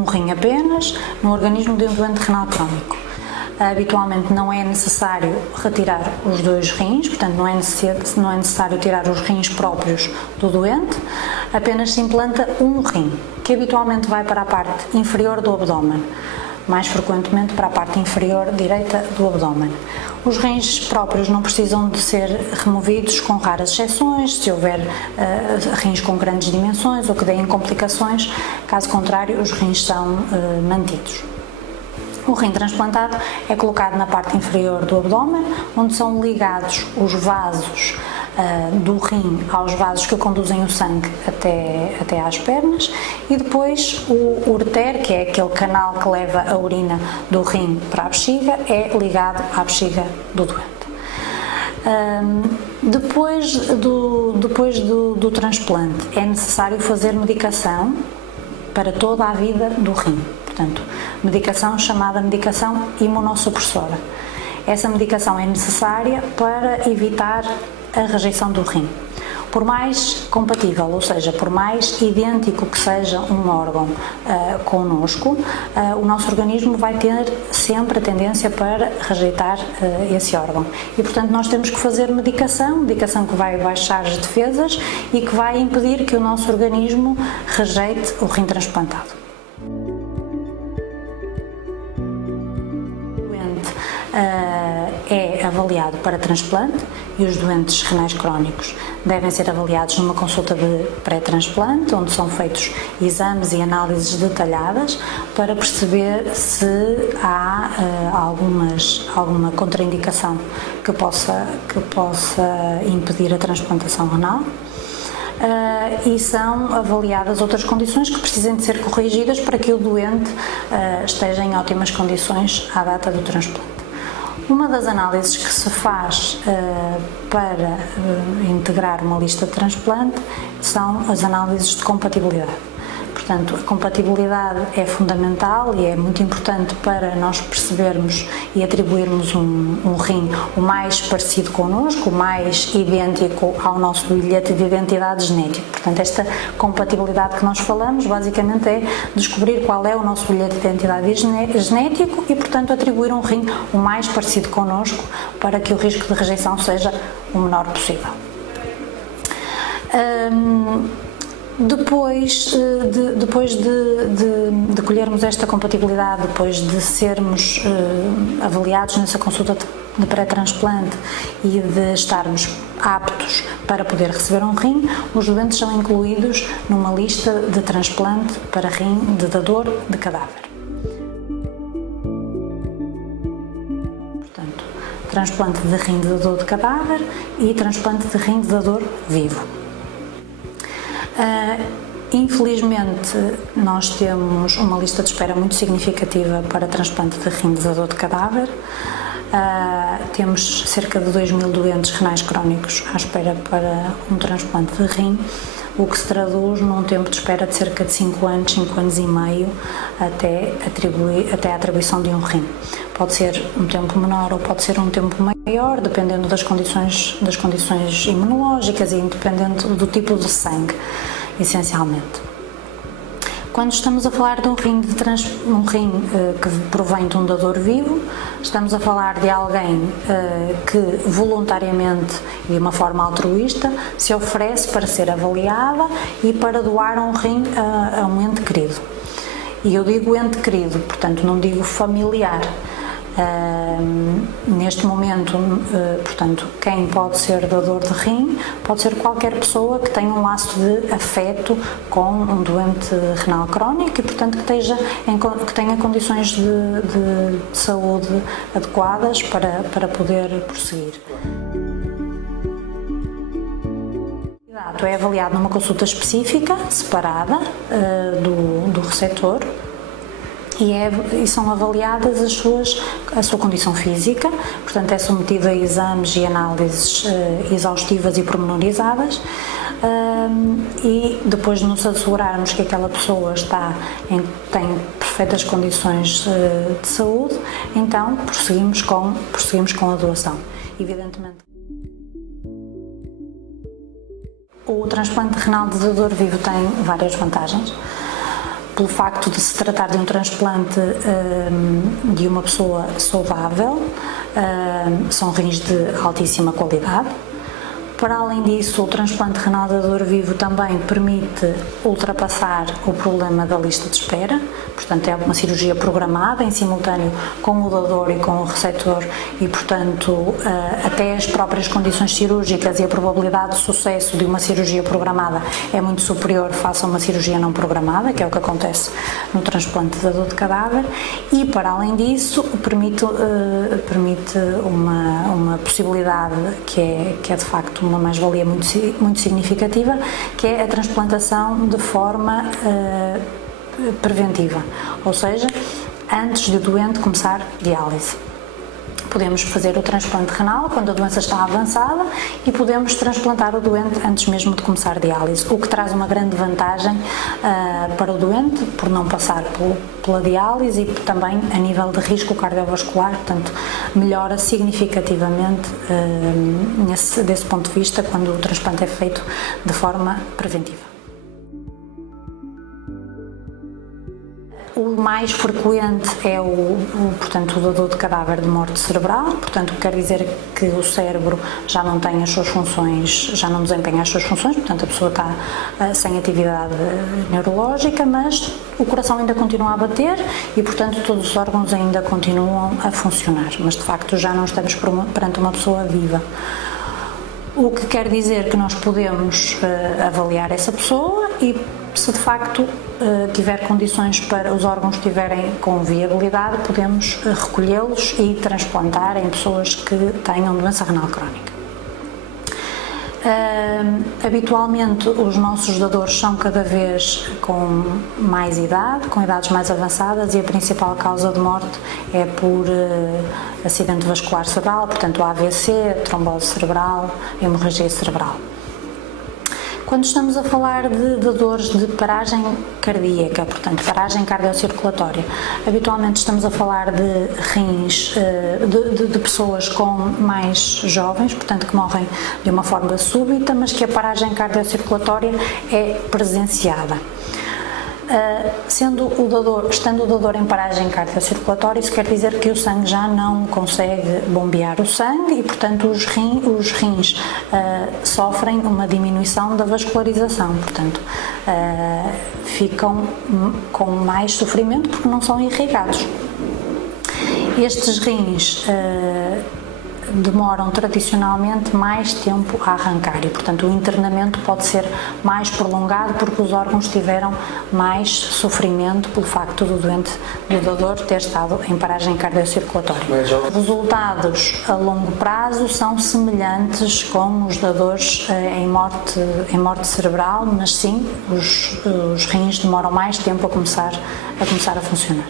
um rim apenas no organismo de um doente renal crónico. Habitualmente não é necessário retirar os 2 rins, portanto não é necessário tirar os rins próprios do doente, apenas se implanta um rim, que habitualmente vai para a parte inferior do abdômen, mais frequentemente para a parte inferior direita do abdômen. Os rins próprios não precisam de ser removidos, com raras exceções, se houver rins com grandes dimensões ou que deem complicações, caso contrário os rins são mantidos. O rim transplantado é colocado na parte inferior do abdômen, onde são ligados os vasos do rim aos vasos que conduzem o sangue até às pernas, e depois o ureter, que é aquele canal que leva a urina do rim para a bexiga, é ligado à bexiga do doente. Depois do transplante é necessário fazer medicação para toda a vida do rim. Portanto, medicação chamada medicação imunossupressora. Essa medicação é necessária para evitar a rejeição do rim. Por mais compatível, ou seja, por mais idêntico que seja um órgão connosco, o nosso organismo vai ter sempre a tendência para rejeitar esse órgão. E, portanto, nós temos que fazer medicação que vai baixar as defesas e que vai impedir que o nosso organismo rejeite o rim transplantado. É avaliado para transplante e os doentes renais crónicos devem ser avaliados numa consulta de pré-transplante, onde são feitos exames e análises detalhadas para perceber se há alguma contraindicação que possa impedir a transplantação renal. E são avaliadas outras condições que precisem de ser corrigidas para que o doente esteja em ótimas condições à data do transplante. Uma das análises que se faz para integrar uma lista de transplante são as análises de compatibilidade. Portanto, a compatibilidade é fundamental e é muito importante para nós percebermos e atribuirmos um rim o mais parecido connosco, o mais idêntico ao nosso bilhete de identidade genético. Portanto, esta compatibilidade que nós falamos basicamente é descobrir qual é o nosso bilhete de identidade genético e, portanto, atribuir um rim o mais parecido connosco para que o risco de rejeição seja o menor possível. Depois de colhermos esta compatibilidade, depois de sermos avaliados nessa consulta de pré-transplante e de estarmos aptos para poder receber um rim, os doentes são incluídos numa lista de transplante para rim de dador de cadáver. Portanto, transplante de rim de dador de cadáver e transplante de rim de dador vivo. Infelizmente, nós temos uma lista de espera muito significativa para transplante de rim de dador de cadáver. Temos cerca de 2.000 doentes renais crónicos à espera para um transplante de rim, o que se traduz num tempo de espera de cerca de 5 anos, 5 anos e meio, até a atribuição de um rim. Pode ser um tempo menor ou pode ser um tempo maior, dependendo das condições imunológicas e dependendo do tipo de sangue, essencialmente. Quando estamos a falar de um rim que provém de um dador vivo, estamos a falar de alguém que voluntariamente e de uma forma altruísta se oferece para ser avaliada e para doar um rim a um ente querido. E eu digo ente querido, portanto não digo familiar. Neste momento, portanto, quem pode ser dador de rim pode ser qualquer pessoa que tenha um laço de afeto com um doente renal crónico e, portanto, que tenha condições de saúde adequadas para poder prosseguir. É avaliado numa consulta específica, separada do receptor. E são avaliadas a sua condição física, portanto é submetido a exames e análises exaustivas e pormenorizadas, e depois de nos assegurarmos que aquela pessoa tem perfeitas condições de saúde, então prosseguimos com a doação. Evidentemente, o transplante renal de dador vivo tem várias vantagens. pelo facto de se tratar de um transplante de uma pessoa saudável, são rins de altíssima qualidade. Para além disso, o transplante renal de dador vivo também permite ultrapassar o problema da lista de espera, portanto é uma cirurgia programada em simultâneo com o dador e com o receptor e, portanto, até as próprias condições cirúrgicas e a probabilidade de sucesso de uma cirurgia programada é muito superior face a uma cirurgia não programada, que é o que acontece no transplante de dador de cadáver, e para além disso permite uma possibilidade que é de facto uma mais-valia muito significativa, que é a transplantação de forma preventiva, ou seja, antes de o doente começar diálise. Podemos fazer o transplante renal quando a doença está avançada e podemos transplantar o doente antes mesmo de começar diálise, o que traz uma grande vantagem para o doente, por não passar pela diálise e também a nível de risco cardiovascular, portanto melhora significativamente desse ponto de vista quando o transplante é feito de forma preventiva. O mais frequente é portanto, o dador de cadáver de morte cerebral, portanto, quer dizer que o cérebro já não tem as suas funções, já não desempenha as suas funções, portanto, a pessoa está sem atividade neurológica, mas o coração ainda continua a bater e, portanto, todos os órgãos ainda continuam a funcionar, mas de facto já não estamos perante uma pessoa viva. O que quer dizer que nós podemos avaliar essa pessoa e, se de facto tiver condições para os órgãos estiverem com viabilidade, podemos recolhê-los e transplantar em pessoas que tenham doença renal crónica. Habitualmente os nossos dadores são cada vez com mais idade, com idades mais avançadas, e a principal causa de morte é por acidente vascular cerebral, portanto AVC, trombose cerebral, hemorragia cerebral. Quando estamos a falar de dadores de paragem cardíaca, portanto paragem cardiocirculatória, habitualmente estamos a falar de rins, de pessoas mais jovens, portanto que morrem de uma forma súbita, mas que a paragem cardiocirculatória é presenciada. Estando o dador em paragem cardiocirculatória, isso quer dizer que o sangue já não consegue bombear o sangue e, portanto, os rins sofrem uma diminuição da vascularização, portanto, ficam com mais sofrimento porque não são irrigados. Estes rins demoram tradicionalmente mais tempo a arrancar e, portanto, o internamento pode ser mais prolongado porque os órgãos tiveram mais sofrimento pelo facto do dador ter estado em paragem cardiocirculatória. Os resultados a longo prazo são semelhantes com os dadores em morte cerebral, mas sim, os rins demoram mais tempo a começar a funcionar.